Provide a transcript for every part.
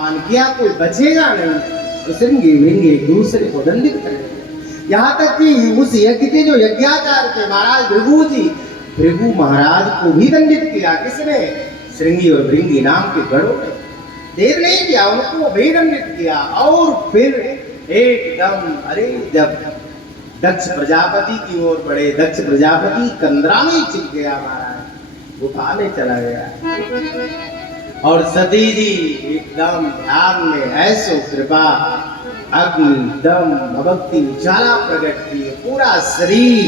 मान किया कोई बचेगा नहीं। तो श्रृंगी भृंगी एक दूसरे को दंडित करेंगे। यहाँ तक कि उस यज्ञ के जो यज्ञाचार्य थे महाराज भृगु जी, भृगु महाराज को भी दंडित किया। किसने? श्रृंगी और भृंगी नाम के गणों ने। देर नहीं किया, उनको भी दंडित किया। और फिर एकदम अरे जब दक्ष प्रजापति की ओर बढ़े, दक्ष प्रजापति कंदरा में छिप गया महाराज, गुफा में चला गया। और सती जी एकदम ध्यान में ऐसो कृपा अग्नि दम भक्ति ज्वाला प्रकट की, पूरा शरीर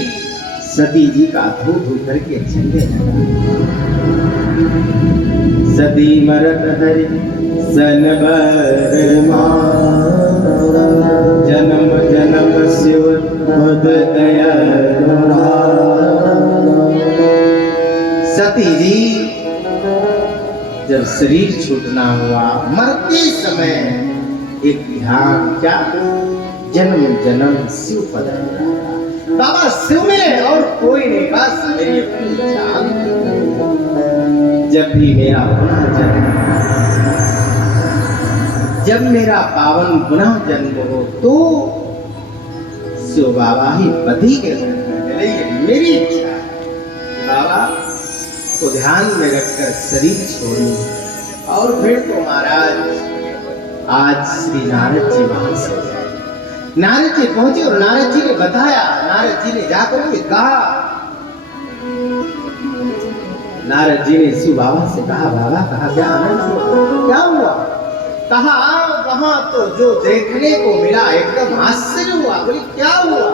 सती जी का धू धू करके चलने लगा। सती मरत हरि सन बरमा, जन्म जन्म शिव पद दया। सती जी जब शरीर छूटना हुआ, मरते समय एक ध्यान क्या, जन्म जन्म शिव पद दया। बाबा शिव में और कोई नहीं, बस मेरी अपनी जान। जब भी मेरा पुनर्जन्म, जब मेरा पावन पुनः जन्म हो तो शिव बाबा ही पति के रूप में मिले, ये मेरी इच्छा है। बाबा को ध्यान में रखकर शरीर छोड़ी। और फिर तो महाराज आज श्री नारद जी वहां से नारद जी पहुंचे और नारद जी ने बताया। नारद जी ने जाकर के कहा, नारद जी ने शिव बाबा से कहा, बाबा कहा क्या आनंद हुआ, क्या हुआ? कहा वहां तो जो देखने को मिला एकदम आश्चर्य हुआ। बोले क्या हुआ?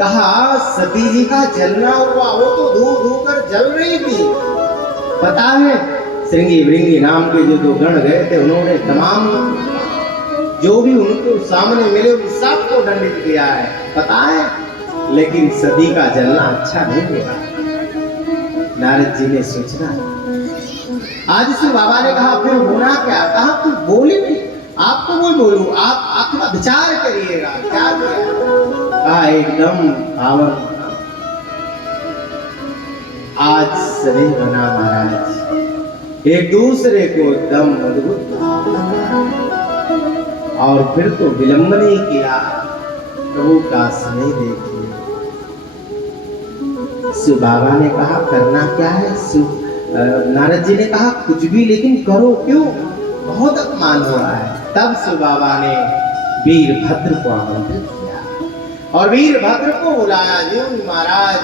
कहा सती जी का जलना हुआ, वो तो धू धू कर जल रही थी। पता है श्रृंगी भृंगी नाम के जो दो गण गए थे, उन्होंने तमाम जो भी उनको सामने मिले उन सबको दंडित किया है, पता है, लेकिन सती का जलना अच्छा नहीं लगा। नारद जी ने सोचना, आज से बाबा ने कहा फिर होना क्या? कहा तू बोली नहीं, आपको वो बोलूं, आप अपना विचार करिएगा क्या किया? कहा एकदम पावन आज शरीर बना महाराज, एक दूसरे को एकदम मजबूत। और फिर तो विलंब नहीं किया, प्रभु का स्नेह देखिए। शिव बाबा ने कहा करना क्या है? नारद जी ने कहा कुछ भी, लेकिन करो। क्यों? बहुत अपमान हो रहा है। तब शिव बाबा ने वीरभद्र को आमंत्रित किया और वीरभद्र को बुलाया। जी महाराज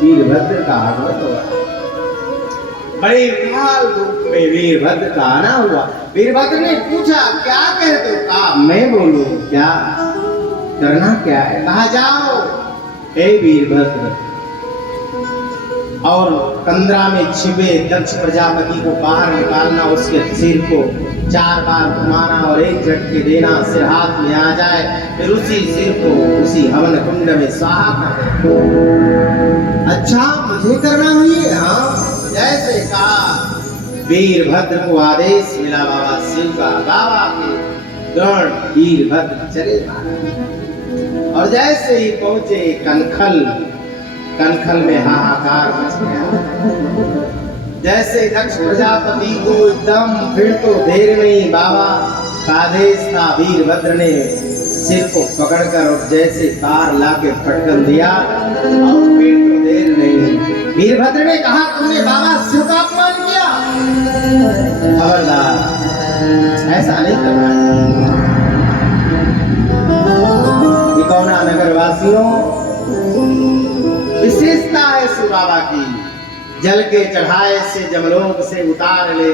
वीरभद्र का आगमन हुआ, बड़े विशाल रूप में वीरभद्र का आना हुआ। वीरभद्र ने पूछा क्या कहते हो? कहा मैं बोलूं क्या, करना क्या है? कहा जाओ हे वीरभद्र, और कंदरा में छिपे दक्ष प्रजापति को बाहर निकालना, उसके सिर को 4 बार घुमाना और एक झटके देना, सिर हाथ में आ जाए, फिर उसी सिर को उसी हवन कुंड में स्वाहा कर। अच्छा मुझे करना हुई? हाँ। जैसे कहा वीरभद्र को आदेश मिला बाबा शिव का, बाबा के गण वीरभद्र चले और जैसे ही पहुंचे कनखल में हाहाकार मच गया। जैसे दक्ष प्रजापति को एकदम, फिर तो देर नहीं, बाबा का आदेश था। वीरभद्र ने सिर को पकड़कर और जैसे तार लाके पटकन दिया, और फिर तो देर नहीं, वीरभद्र ने कहा तुमने बाबा शिव का अपमान किया, खबरदार ऐसा नहीं करना। तिकोना नगर वासियों, विशेषता है शिव बाबा की, जल के चढ़ाए से जमलोक से उतार ले,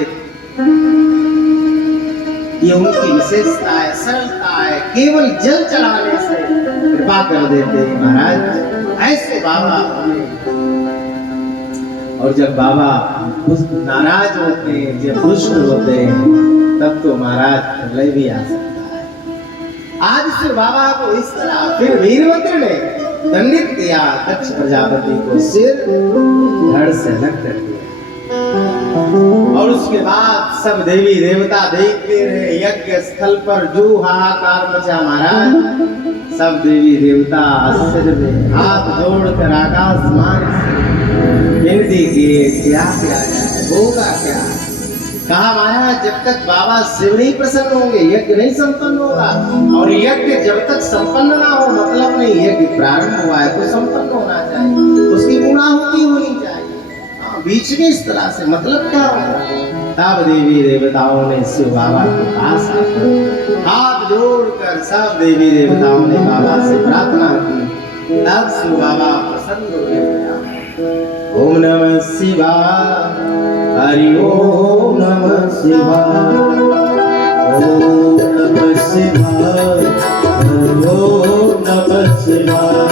ये उनकी विशेषता है, सरलता है। केवल जल चढ़ाने से कृपा कर देते हैं महाराज, ऐसे बाबा। और जब बाबा नाराज होते हैं, जब दुष्ट होते हैं, तब तो महाराज प्रलय भी आ सकता है। आज से बाबा को इस तरह फिर वीरभद्र ने दंडित किया, दक्ष प्रजापति को सिर धड़ से अलग कर दिया। और उसके बाद सब देवी देवता देखते रहे। यज्ञ स्थल पर जो हाहाकार मचा महाराज, सब देवी देवता आश्चर्य में हाथ जोड़कर आकाशमान से विनती किए, क्या क्या होगा क्या? कहा महाराज जब तक बाबा शिव नहीं प्रसन्न होंगे यज्ञ नहीं संपन्न होगा, और यज्ञ जब तक संपन्न ना हो मतलब नहीं, यज्ञ प्रारंभ हुआ है तो संपन्न होना चाहिए, उसकी पूर्णाहुति होनी चाहिए। हाँ, बीच में इस तरह से मतलब क्या होगा। तब देवी देवताओं ने शिव बाबा के पास आकर हाथ जोड़कर सब देवी देवताओं ने बाबा से प्रार्थना की। तब शिव बाबा प्रसन्न हो गए। ओम नमः शिवाय, हरि ओम नमः शिवाय, ओम नमः शिवाय, हरि ओम नमः शिवाय,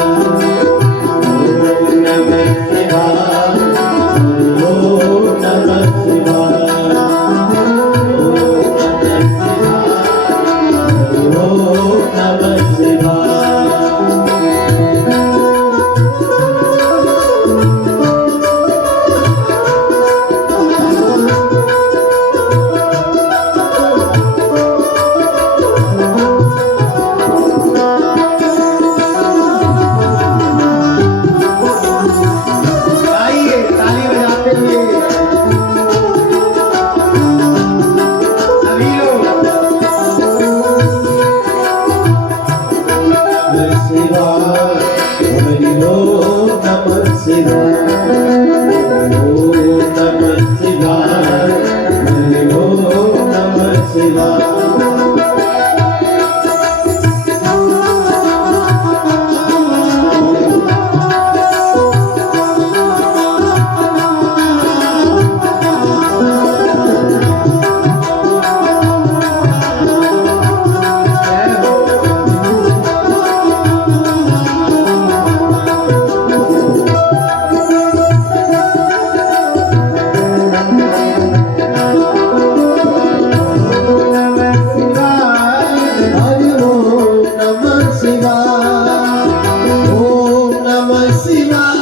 ओम नमः शिवाय,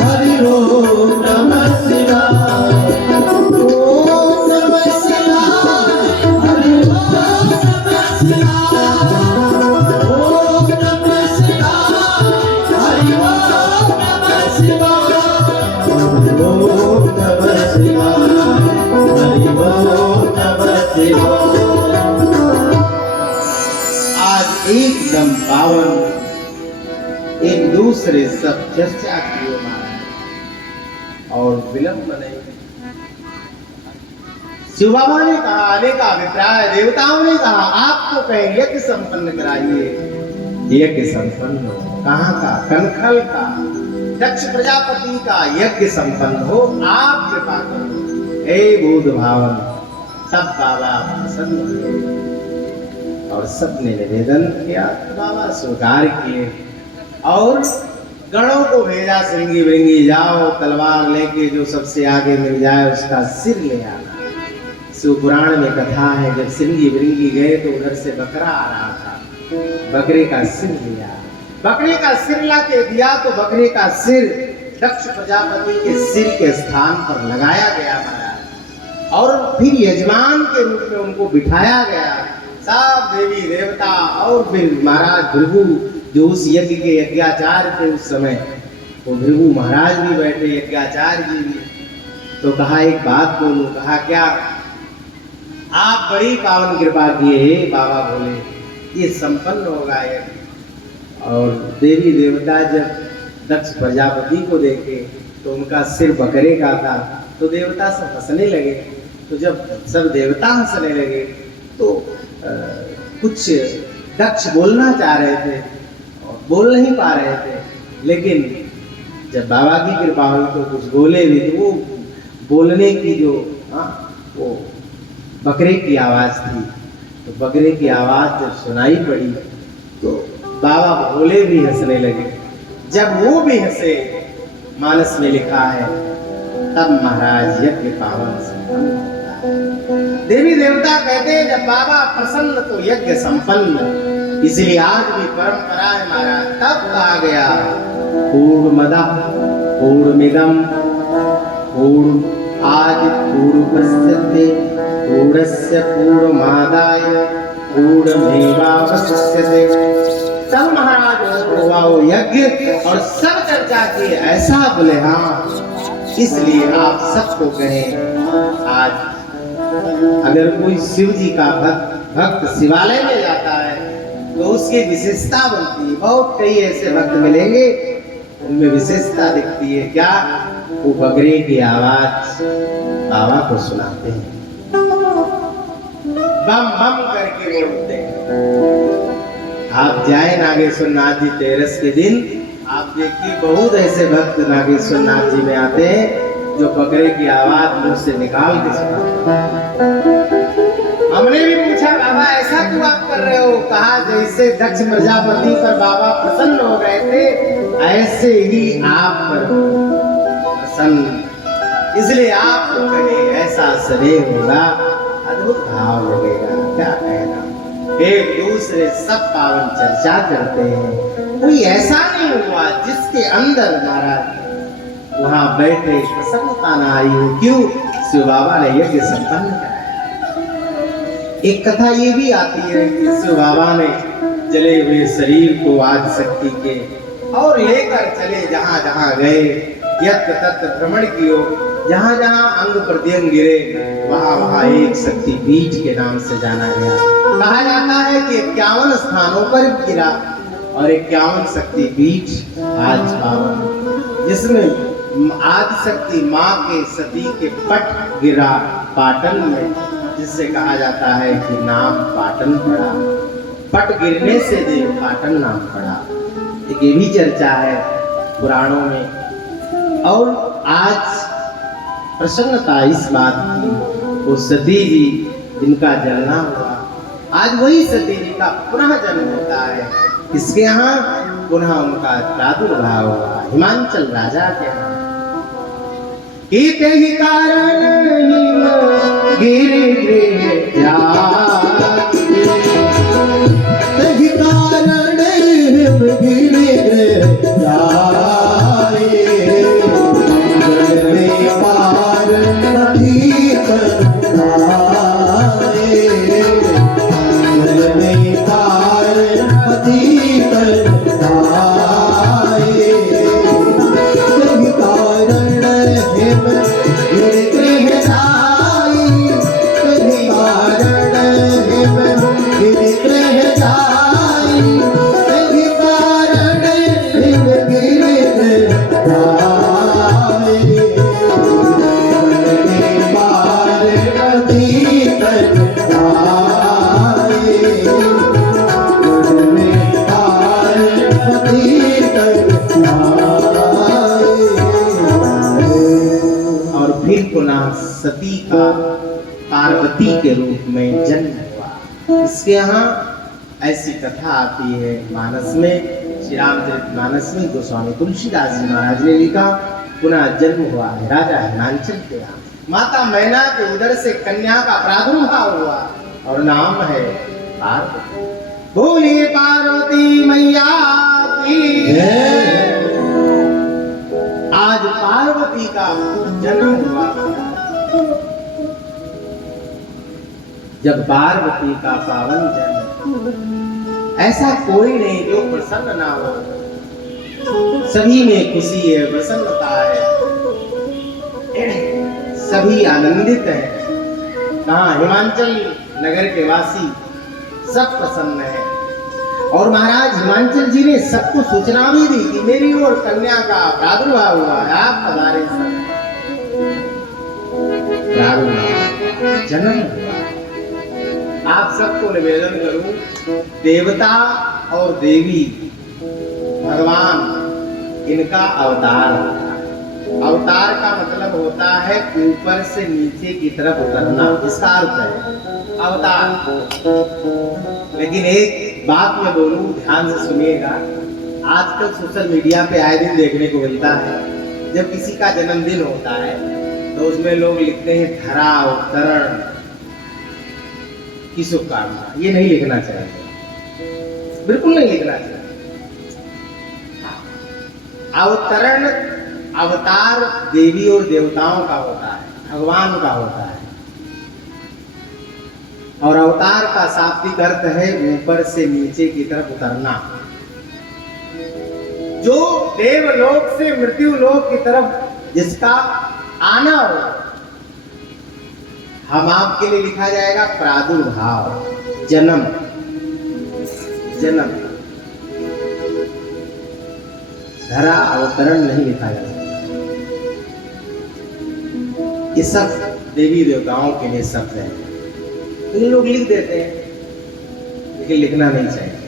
हरि ओम नमः शिवाय, ओम नमः शिवाय। आज एकदम पावन एक दूसरे सब चर्चा की और विलंब नहीं। शिव बाबा ने कहा, आने का अभिप्राय देवताओं ने कहा आप तो कहें यज्ञ संपन्न कराइए। यज्ञ संपन्न हो, कहाँ का? कनखल का, दक्ष प्रजापति का यज्ञ संपन्न हो, आप कृपा करो हे बोध भावन। तब बाबा प्रसन्न हुए और सबने निवेदन किया, बाबा स्वीकार किए और गणों को भेजा, श्रृंगी भृंगी जाओ तलवार लेके जो सबसे आगे मिल जाए उसका सिर ले आना। शिव पुराण में कथा है, जब श्रृंगी भृंगी गए तो उधर से बकरा आ रहा था, बकरे का सिर लिया, बकरे का सिर ला के दिया तो बकरे का सिर दक्ष प्रजापति के सिर के स्थान पर लगाया गया महाराज, और फिर यजमान के रूप में उनको बिठाया गया। सब देवी देवता और फिर महाराज भृगु जो उस यज्ञ के यज्ञाचार्य थे उस समय, वो भृगु महाराज भी बैठे, यज्ञाचार्य जी भी। तो कहा एक बात बोलूं, कहा क्या? आप बड़ी पावन कृपा किए बाबा बोले, ये संपन्न होगा यज्ञ। और देवी देवता जब दक्ष प्रजापति को देखे तो उनका सिर बकरे का था, तो देवता सब हंसने लगे। तो जब सब देवता हंसने लगे तो कुछ दक्ष बोलना चाह रहे थे और बोल नहीं पा रहे थे, लेकिन जब बाबा की कृपा हुई तो कुछ बोले भी, तो वो बोलने की जो वो बकरे की आवाज़ थी, तो बकरे की आवाज़ जब सुनाई पड़ी तो बाबा भोले भी हंसने लगे। जब वो भी हंसे, मानस में लिखा है, तब महाराज यज्ञ पावन संपन्न होता है। देवी देवता कहते हैं जब बाबा प्रसन्न तो यज्ञ संपन्न। इसलिए आज भी परंपरा है महाराज, तब कहा गया पूर्णमदः पूर्णमिदं पूर्ण आज पूर्णमुदच्यते पूर्णस्य पूर्णमादाय पूर्णमेवावशिष्यते। तब महाराज हुआ वो यज्ञ और सब चर्चा की, ऐसा बोले हाँ। इसलिए आप सबको कहें आज अगर कोई शिव जी का भक्त शिवालय में जाता है तो उसकी विशेषता बनती है। बहुत कई ऐसे भक्त मिलेंगे उनमें विशेषता दिखती है। क्या? वो बकरे की आवाज बाबा को सुनाते हैं, बम बम करके बोलते हैं। आप जाए नागेश्वर नाथ जी तेरस के दिन, आप देखिए बहुत ऐसे भक्त नागेश्वर नाथ जी में आते हैं जो बकरे की आवाज मुंह से निकाल के सुनाते हैं। हमने भी पूछा, बाबा ऐसा क्यों आप कर रहे हो? कहा जैसे दक्ष प्रजापति पर बाबा प्रसन्न हो गए थे ऐसे ही आप पर प्रसन्न, इसलिए आप कहे ऐसा सदैव होगा, अद्भुत भाव लगेगा। क्या कहना, एक दूसरे सब पावन चर्चा करते हैं। कोई ऐसा नहीं हुआ जिसके अंदर महाराज वहां बैठे प्रसन्नता ना आई हो। क्यों? शिव बाबा ने यज्ञ संपन्न कराया। एक कथा ये भी आती है कि शिव बाबा ने जले हुए शरीर को आदि शक्ति के और लेकर चले, जहां जहां गए यत्र तत्र भ्रमण कियो, जहां जहां अंग प्रत्यंग गिरे वहां वहां एक शक्ति पीठ के नाम से जाना गया। कहा जाता है कि 51 स्थानों पर गिरा और 51 शक्ति पीठ आज पावन, जिसमें आदि शक्ति माँ के सती के पट गिरा पाटन में, जिससे कहा जाता है कि नाम पाटन पड़ा। पट गिरने से देव पाटन नाम पड़ा। एक ये भी चर्चा है पुराणों में। और आज प्रसन्नता इस बात की, वो सती जी जिनका जलना हुआ, आज वही सती जी का पुनः जन्म होता है। इसके यहाँ पुनः उनका प्रादुर्भाव हुआ हिमांचल राजा के यहाँ। एक ही कारण गिर जाती, ही कारण गिर जाए, पार नहीं करना, पार नहीं करना, सती का पार्वती के रूप में जन्म हुआ। इसके यहाँ ऐसी कथा आती है मानस में, श्री रामचरितमानस में गोस्वामी तुलसीदास जी महाराज ने लिखा, पुनः जन्म हुआ है राजा हिमांचल के यहाँ। माता मैना के उदर से कन्या का प्रादुर्भाव हुआ और नाम है पार्वती। बोलिए पार्वती मैया की। आज पार्वती का जन्म हुआ। जब पार्वती का पावन जन्म, ऐसा कोई नहीं जो प्रसन्न ना हो। सभी में खुशी है, प्रसन्नता है, सभी आनंदित हैं। कहाँ? हिमांचल नगर के वासी सब प्रसन्न हैं। और महाराज हिमांचल जी ने सबको सूचना भी दी कि मेरी ओर कन्या का प्रादुर्भाव हुआ है, आप पधारे। सब प्रादुर्भाव जन्म हुआ। आप सबको निवेदन करूं, देवता और देवी भगवान इनका अवतार होता है। अवतार का मतलब होता है ऊपर से नीचे की तरफ उतरना, इसका अर्थ है अवतार। लेकिन एक बात मैं बोलूं, ध्यान से सुनिएगा। आजकल सोशल मीडिया पे आए दिन देखने को मिलता है, जब किसी का जन्मदिन होता है तो उसमें लोग लिखते हैं धरा अवतरण की शुभकामना। ये नहीं लिखना चाहिए, बिल्कुल नहीं लिखना चाहिए। अवतरण, अवतार देवी और देवताओं का होता है, भगवान का होता है। और अवतार का शाब्दिक अर्थ है ऊपर से नीचे की तरफ उतरना। जो देवलोक से मृत्यु लोक की तरफ जिसका आना हो, हम आपके लिए लिखा जाएगा प्रादुर्भाव, जन्म, जन्म, धरा अवतरण नहीं लिखा जा सकता। ये सब देवी देवताओं के लिए शब्द है। इन लोग लिख देते हैं लेकिन लिखना नहीं चाहिए।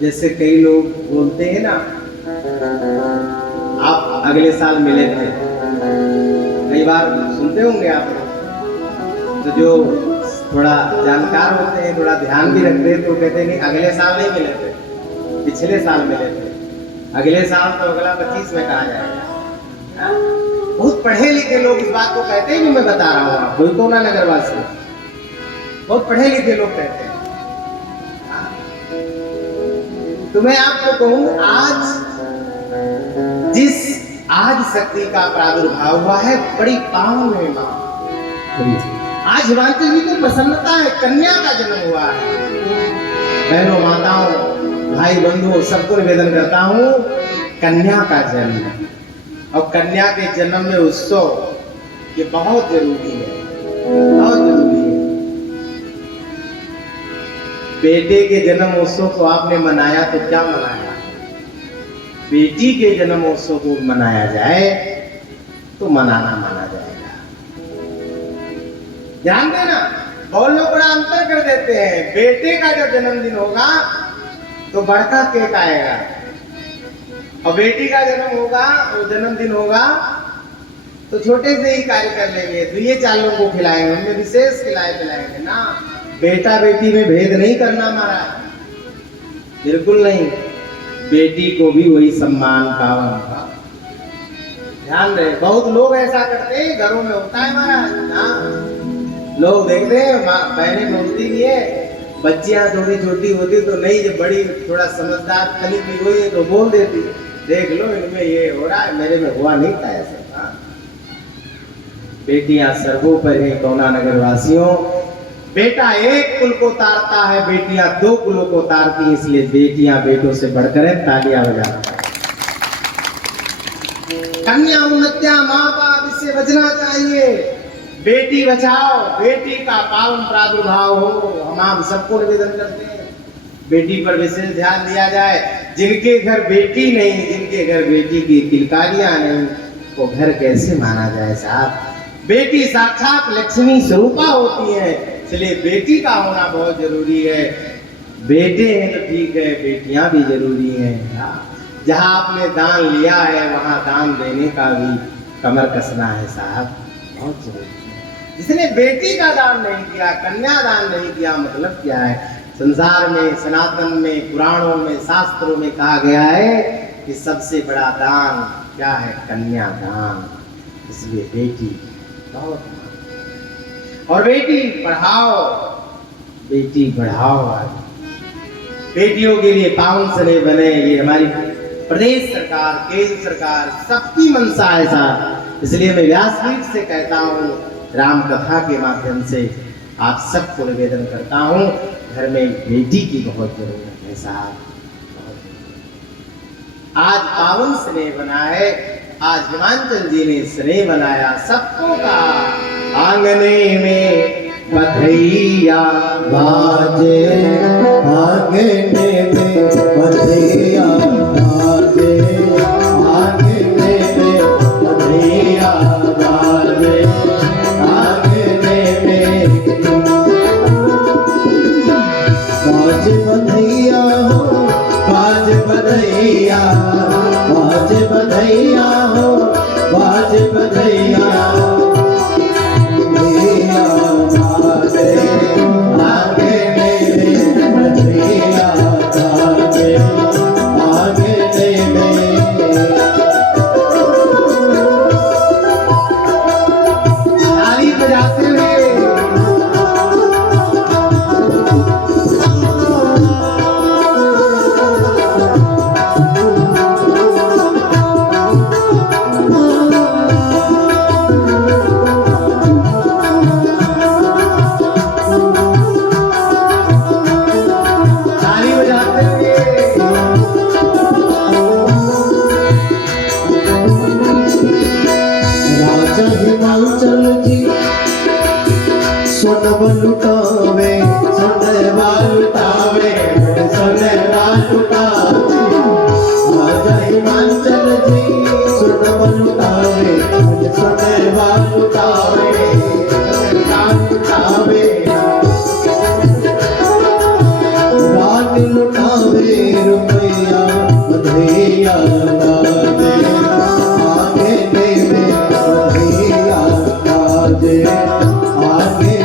जैसे कई लोग बोलते हैं ना, आप अगले साल मिले थे, कई बार सुनते होंगे आप। तो जो थोड़ा जानकार होते हैं, थोड़ा ध्यान भी रखते हैं, तो कहते हैं नहीं अगले साल नहीं मिले थे, पिछले साल मिले थे। अगले साल तो अगला 25 में कहा जाएगा। बहुत पढ़े लिखे लोग इस बात को कहते हैं, जो मैं बता रहा हूँ आपको, तो ना नगरवासी, बहुत पढ़े लिखे लोग कहते हैं। तो मैं आपको कहूं, आज शक्ति का प्रादुर्भाव हुआ है, बड़ी पावन है मां। आज हिमांशु जी को प्रसन्नता है, कन्या का जन्म हुआ है। बहनों, माताओं, भाई बंधुओं, सबको निवेदन करता हूं, कन्या का जन्म और कन्या के जन्म में उत्सव, ये बहुत जरूरी है, बहुत जरूरी है। बेटे के जन्म उत्सव को आपने मनाया तो क्या मनाया, बेटी के जन्म उत्सव को मनाया जाए तो मनाना माना जाएगा। ध्यान देना, बहुत लोग बड़ा अंतर कर देते हैं। बेटे का जब जन्मदिन होगा तो बड़का केक आएगा, और बेटी का जन्म होगा, वो जन्मदिन होगा तो छोटे से ही कार्य कर लेंगे, तो ये 4 लोगों को खिलाएंगे, उनमें विशेष खिलाएंगे ना। बेटा बेटी में भेद नहीं करना हमारा, बिल्कुल नहीं। बेटी को भी वही सम्मान पावन का ध्यान रहे। बहुत लोग ऐसा करते हैं, घरों में होता है हमारा, लोग देखते हैं बहनें बोलती भी है, बच्चियां थोड़ी छोटी होती तो नहीं, जब बड़ी थोड़ा समझदार कली की हुई है तो बोल देती, देख लो इनमें ये हो रहा है, मेरे में हुआ नहीं था ऐसा। बेटियां सर्वोपरि है कौना नगर वासियों। बेटा एक कुल को तारता है, बेटियां 2 कुलों को तारती, इसलिए बेटियां बेटों से बढ़कर है, तालियां बजाना। कन्या उन्नत्या माँ बाप, इससे बचना चाहिए। बेटी बचाओ, बेटी का पावन प्रादुर्भाव हो, हम आप सबको निवेदन करते हैं, बेटी पर विशेष ध्यान दिया जाए। जिनके घर बेटी नहीं, जिनके घर बेटी की किलकारियां नहीं, वो घर कैसे माना जाए साहब। बेटी साक्षात लक्ष्मी स्वरूपा होती है, इसलिए बेटी का होना बहुत जरूरी है। बेटे हैं तो ठीक है, बेटियां भी जरूरी हैं। जहां आपने दान लिया है वहां दान देने का भी कमर कसना है साहब, बहुत जरूरी है। जिसने बेटी का दान नहीं किया, कन्या दान नहीं किया, मतलब क्या है? संसार में, सनातन में, पुराणों में, शास्त्रों में कहा गया है कि सबसे बड़ा दान क्या है? कन्या दान। इसलिए बेटी बहुत, और बेटी पढ़ाओ, बेटी बढ़ाओ। बेटियों के लिए पावन सने बने, ये हमारी प्रदेश सरकार, केंद्र सरकार सबकी मंशा है साहब। इसलिए मैं व्यासपीठ से कहता हूँ, राम कथा के माध्यम से आप सबको निवेदन करता हूँ, घर में बेटी की बहुत जरूरत है साहब। आज पावन स्नेह बना है, आज हिमांचल जी ने स्नेह बनाया सबको का। आंगने में बधैया बाजे, आंगने में बधैया बाजे, आंगने में बधैया बाजे, आंगने में बाज बधैया हो, बाज बधैया, बाज बधैया हो, बाज बधैया हो। आगे मेरे बधैया बाजे, सोनवा लुटावे सोनवा लुटावे सोनवा लुटावे राजा हिमाचल जी सोनवा लुटावे सोनवा लुटावे लुटावे रात लुटावे रुपया बधैया दे आगे देवे बधैया दे आगे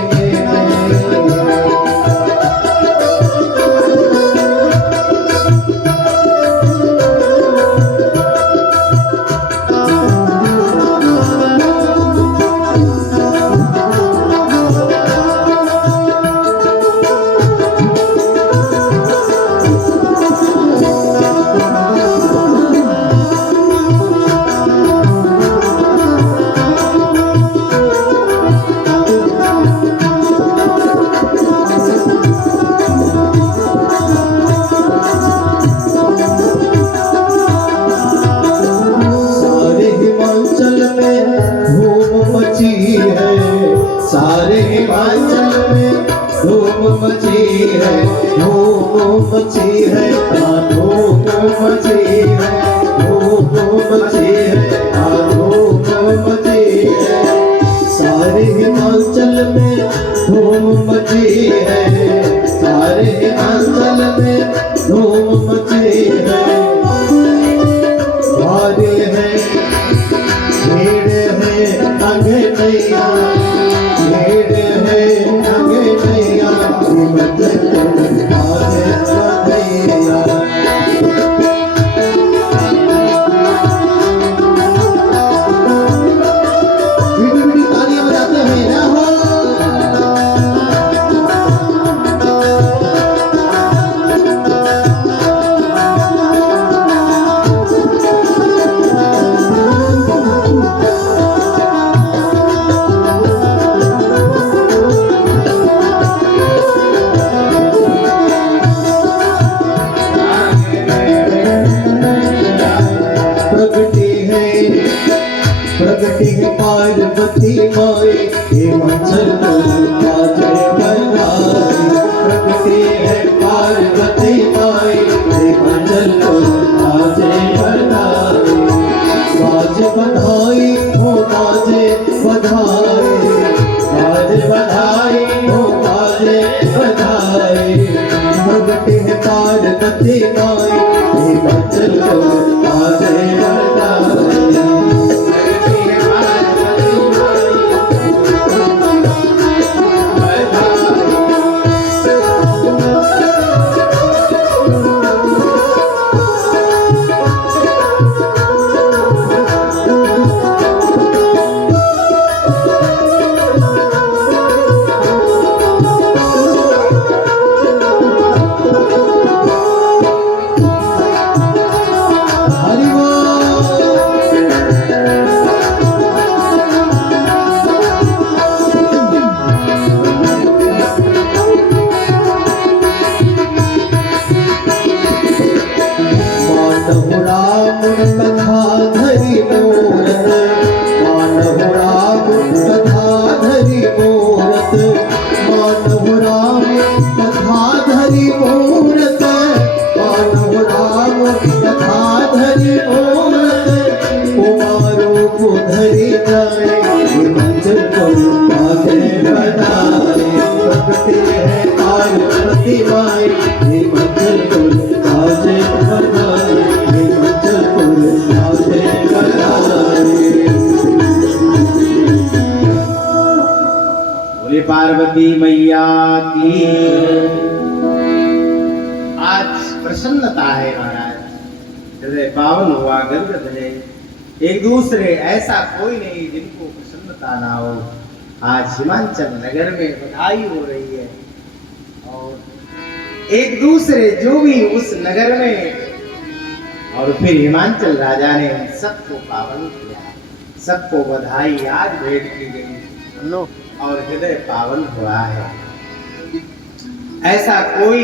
सारे हिमाचल में धूम मची है धूम मची है धूम मची है धूम मची है धूम मची है सारे हिमाचल में धूम मची है सारे हिमाचल में धूम मची है भारे है भीड़ है आगे नैया प्रगति है पार्वती माई हिमाचल बाजे बधाई प्रगति है पार्वती माई हिमाचल बाजे बधाई बाजे बधाई हो बाजे बधाई बाजे बधाई हो बाजे बधाई प्रगति है पार्वती माई हिमाचल बाजे बधाई पार्वती मैया की आज प्रसन्नता है महाराज हृदय पावन हुआ गदगद है एक दूसरे ऐसा कोई नहीं जिनको प्रसन्नता ना हो आज हिमाचल नगर में बधाई हो रही है और एक दूसरे जो भी उस नगर में और फिर हिमाचल राजा ने सबको पावन किया सबको बधाई आज भेंट की गई और हृदय पावन हुआ है ऐसा कोई